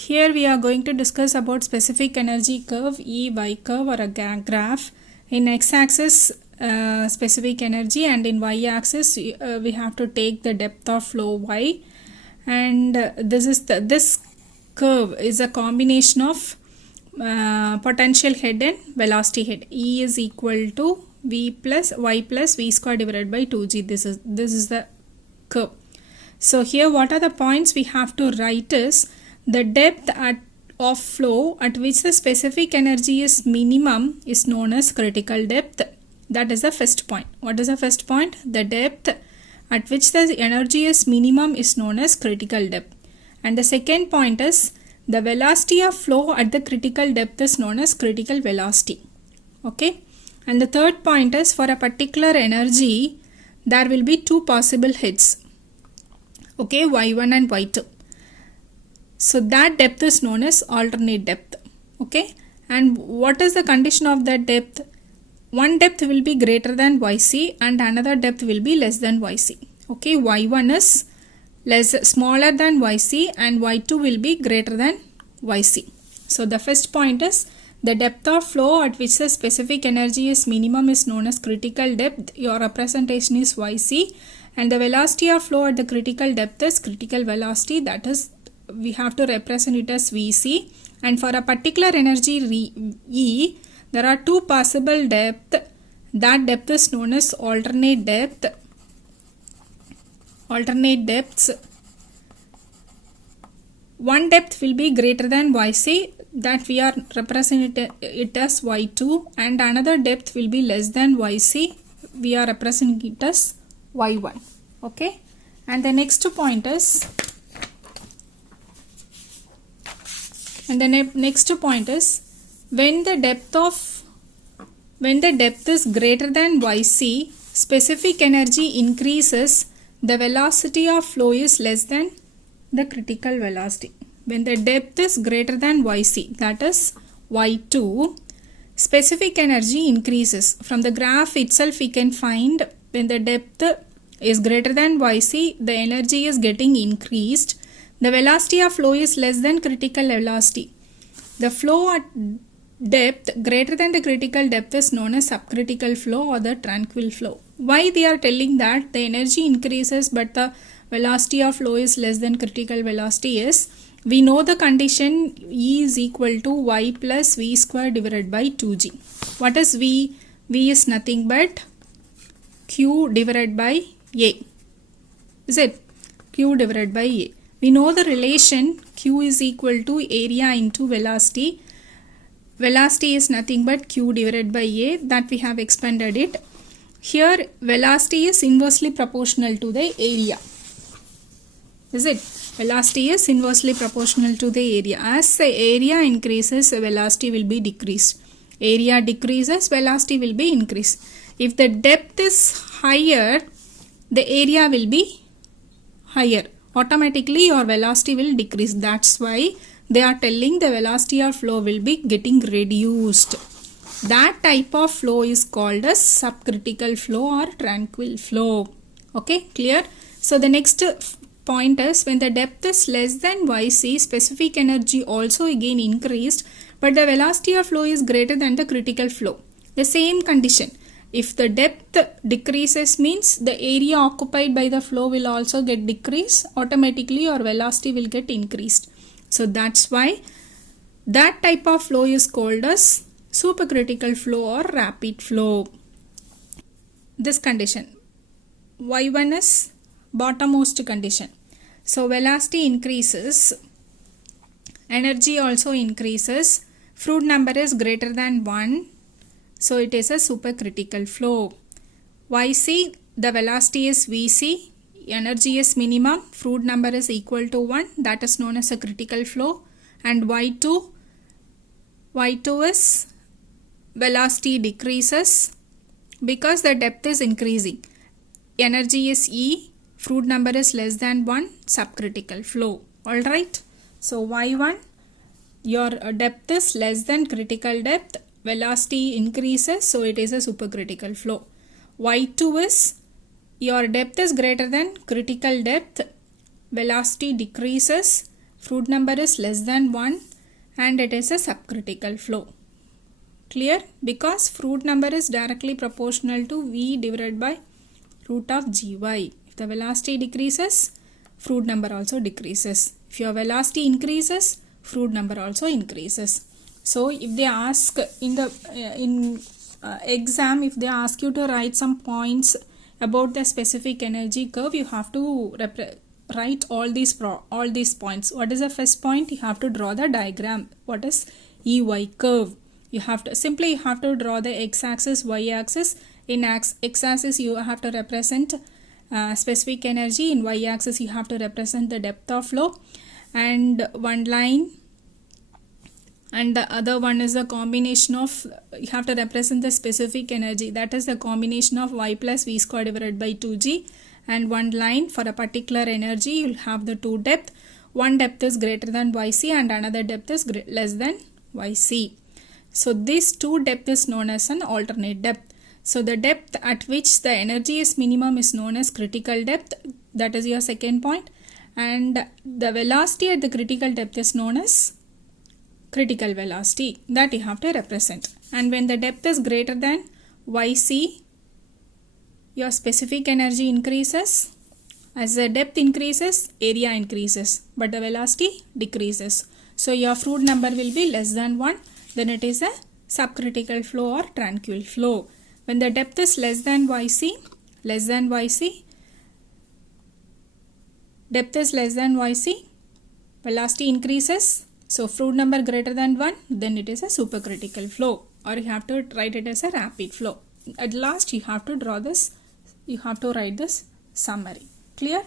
Here we are going to discuss about specific energy curve, E-Y curve or a graph. In x-axis specific energy and in y-axis we have to take the depth of flow y, and this curve is a combination of potential head and velocity head. E is equal to v plus y plus v square divided by 2g. This is the curve. So here what are the points we have to write is the depth of flow at which the specific energy is minimum is known as critical depth. That is the first point. What is the first point? The depth at which the energy is minimum is known as critical depth. And the second point is the velocity of flow at the critical depth is known as critical velocity. Okay. And the third point is for a particular energy there will be two possible heads. Okay, y1 and y2. So that depth is known as alternate depth. Okay, and what is the condition of that depth? One depth will be greater than yc and another depth will be less than yc. Okay, y1 is smaller than yc and y2 will be greater than yc. So the first point is the depth of flow at which the specific energy is minimum is known as critical depth. Your representation is yc, and the velocity of flow at the critical depth is critical velocity, that is we have to represent it as Vc. And for a particular energy E, there are two possible depth. That depth is known as alternate depth. Alternate depths. One depth will be greater than Yc, that we are representing it as Y2, and another depth will be less than Yc, we are representing it as Y1. Okay, and the next point is when the depth is greater than Yc, specific energy increases, the velocity of flow is less than the critical velocity. When the depth is greater than Yc, that is Y2, specific energy increases. From the graph itself we can find when the depth is greater than Yc, the energy is getting increased. The velocity of flow is less than critical velocity. The flow at depth greater than the critical depth is known as subcritical flow or the tranquil flow. Why they are telling that the energy increases but the velocity of flow is less than critical velocity is, we know the condition E is equal to y plus v square divided by 2g. What is v? V is nothing but q divided by a. Is it? Q divided by a. We know the relation q is equal to area into velocity. Velocity is nothing but q divided by a, that we have expanded it. Here velocity is inversely proportional to the area. Is it? Velocity is inversely proportional to the area. As the area increases, the velocity will be decreased. Area decreases, velocity will be increased. If the depth is higher, the area will be higher. Automatically your velocity will decrease. That's why they are telling the velocity of flow will be getting reduced. That type of flow is called as subcritical flow or tranquil flow. Okay, clear? So the next point is when the depth is less than Yc, specific energy also again increased, but the velocity of flow is greater than the critical flow. The same condition. If the depth decreases means the area occupied by the flow will also get decreased. Automatically your velocity will get increased. So that's why that type of flow is called as supercritical flow or rapid flow. This condition, Y1 is bottommost condition. So velocity increases, energy also increases, Froude number is greater than 1. So it is a supercritical flow. Yc, the velocity is Vc, energy is minimum, Froude number is equal to 1, that is known as a critical flow. And Y2 is velocity decreases because the depth is increasing. Energy is E, Froude number is less than 1, subcritical flow. Alright. So Y1, your depth is less than critical depth. Velocity increases, so it is a supercritical flow. Y2 is your depth is greater than critical depth, velocity decreases fruit number is less than 1 and it is a subcritical flow. Clear? Because fruit number is directly proportional to V divided by root of gy. If the velocity decreases, fruit number also decreases. If your velocity increases, fruit number also increases. So if they ask in the exam, if they ask you to write some points about the specific energy curve, you have to write all these points. What is the first point? You have to draw the diagram. What is EY curve? You have to draw the x-axis, y-axis. In x-axis you have to represent specific energy. In y-axis you have to represent the depth of flow, and one line, and the other one is a combination of, you have to represent the specific energy, that is the combination of y plus v square divided by 2g, and one line for a particular energy. You will have the two depth. One depth is greater than yc and another depth is less than yc. So this two depth is known as an alternate depth. So the depth at which the energy is minimum is known as critical depth. That is your second point. And the velocity at the critical depth is known as critical velocity, that you have to represent. And when the depth is greater than yc, your specific energy increases. As the depth increases, area increases, but the velocity decreases. So your fruit number will be less than 1. Then it is a subcritical flow or tranquil flow. When the depth is less than yc, depth is less than yc, velocity increases. So fruit number greater than 1, then it is a supercritical flow, or you have to write it as a rapid flow. At last you have to draw this, you have to write this summary. Clear?